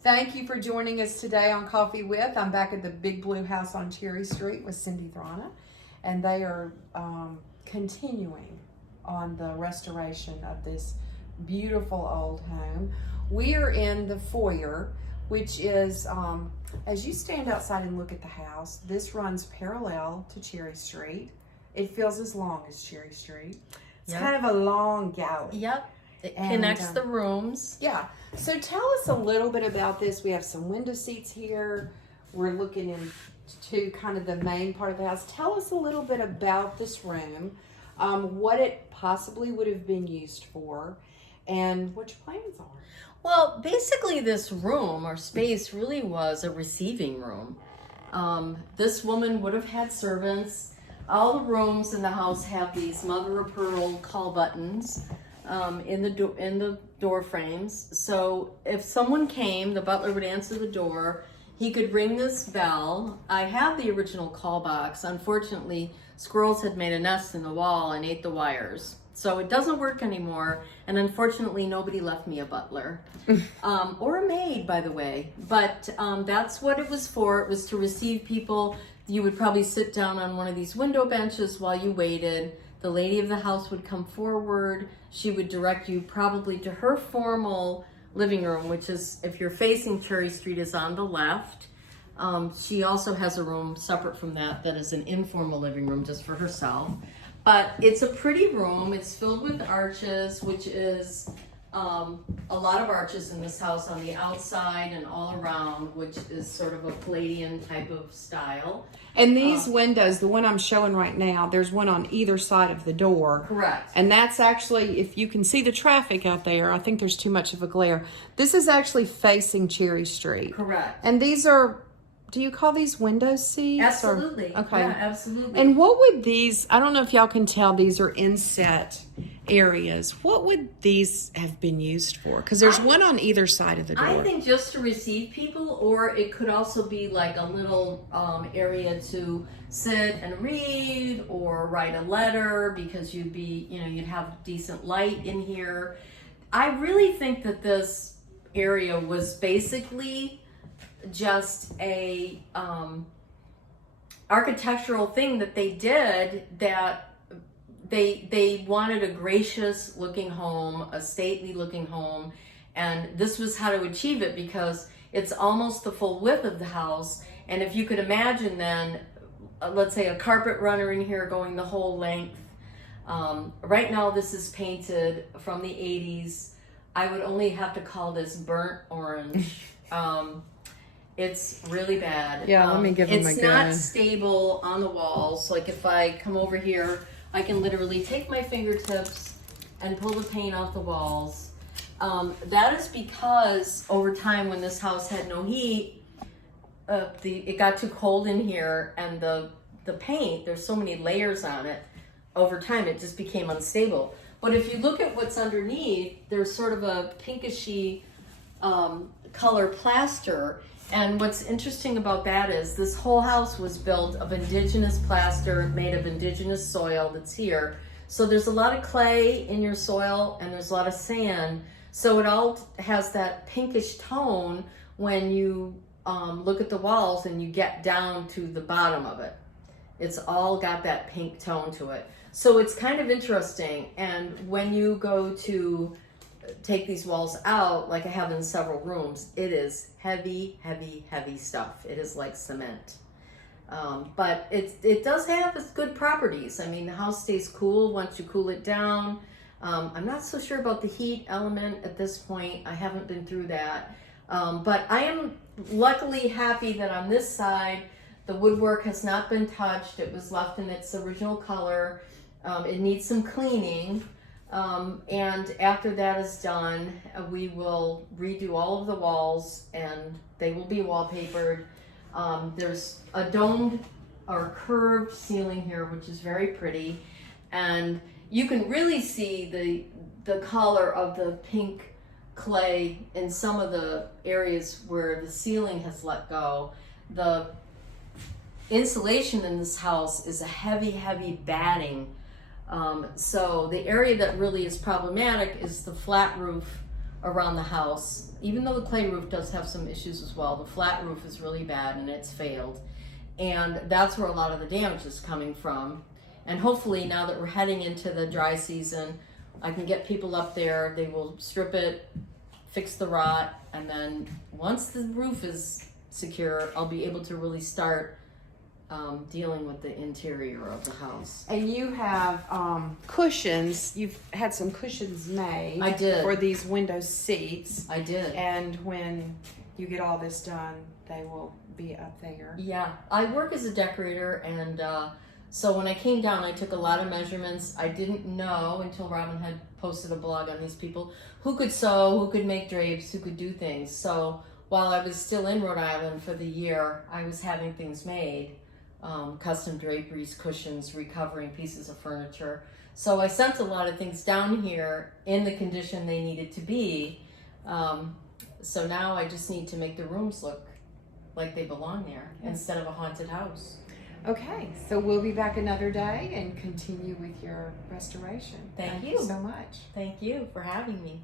Thank you for joining us today on Coffee With. I'm back at the Big Blue House on Cherry Street with Cindy Thrana, and they are continuing on the restoration of this beautiful old home. We are in the foyer, which is, as you stand outside and look at the house, this runs parallel to Cherry Street. It feels as long as Cherry Street. It's kind of a long gallery. Yep. It connects the rooms. Yeah. So tell us a little bit about this. We have some window seats here. We're looking into kind of the main part of the house. Tell us a little bit about this room, what it possibly would have been used for, and what your plans are. Well, basically this room or space really was a receiving room. This woman would have had servants. All the rooms in the house have these mother of pearl call buttons in the door frames. So if someone came, the butler would answer the door. He could ring this bell. I have the original call box. Unfortunately, squirrels had made a nest in the wall and ate the wires. So it doesn't work anymore. And unfortunately, nobody left me a butler or a maid, by the way. But that's what it was for. It was to receive people. You would probably sit down on one of these window benches while you waited. The lady of the house would come forward. She would direct you probably to her formal living room, which is, if you're facing Cherry Street, is on the left. She also has a room separate from that is an informal living room just for herself. But it's a pretty room. It's filled with arches, which is a lot of arches in this house on the outside and all around, which is sort of a Palladian type of style. And these windows, the one I'm showing right now, there's one on either side of the door. Correct. And that's actually, if you can see the traffic out there, I think there's too much of a glare. This is actually facing Cherry Street. Correct. And these are, do you call these window seats? Absolutely. Okay. Yeah, absolutely. And what would these, I don't know if y'all can tell, these are inset areas. What would these have been used for? Because there's one on either side of the door. I think just to receive people, or it could also be like a little area to sit and read or write a letter, because you'd have decent light in here. I really think that this area was basically just a architectural thing that they did, that they wanted a gracious looking home, a stately looking home, and this was how to achieve it, because it's almost the full width of the house. And if you could imagine then, let's say a carpet runner in here going the whole length. Right now this is painted from the 80s. I would only have to call this burnt orange. It's really bad. Yeah, let me give them a It's good. not stable on the walls. Like if I come over here, I can literally take my fingertips and pull the paint off the walls. That is because over time, when this house had no heat, it got too cold in here, and the paint, there's so many layers on it, over time it just became unstable. But if you look at what's underneath, there's sort of a pinkishy color plaster. And what's interesting about that is this whole house was built of indigenous plaster made of indigenous soil that's here. So there's a lot of clay in your soil and there's a lot of sand. So it all has that pinkish tone when you look at the walls and you get down to the bottom of it. It's all got that pink tone to it. So it's kind of interesting. And when you go to take these walls out, like I have in several rooms, it is heavy, heavy, heavy stuff. It is like cement. But it does have its good properties. I mean, the house stays cool once you cool it down. I'm not so sure about the heat element at this point. I haven't been through that. But I am luckily happy that on this side, the woodwork has not been touched. It was left in its original color. It needs some cleaning. And after that is done, we will redo all of the walls and they will be wallpapered. There's a domed or curved ceiling here, which is very pretty. And you can really see the color of the pink clay in some of the areas where the ceiling has let go. The insulation in this house is a heavy, heavy batting. So the area that really is problematic is the flat roof around the house. Even though the clay roof does have some issues as well, the flat roof is really bad and it's failed. And that's where a lot of the damage is coming from. And hopefully now that we're heading into the dry season, I can get people up there, they will strip it, fix the rot, and then once the roof is secure, I'll be able to really start dealing with the interior of the house. And you have cushions. You've had some cushions made. I did. For these window seats. I did. And when you get all this done, they will be up there. Yeah, I work as a decorator, and so when I came down, I took a lot of measurements. I didn't know until Robin had posted a blog on these people who could sew, who could make drapes, who could do things. So while I was still in Rhode Island for the year, I was having things made, custom draperies, cushions, recovering pieces of furniture. So I sent a lot of things down here in the condition they needed to be. So now I just need to make the rooms look like they belong there instead of a haunted house. Okay, so we'll be back another day and continue with your restoration. Thank Thank you. you so much. Thank you for having me.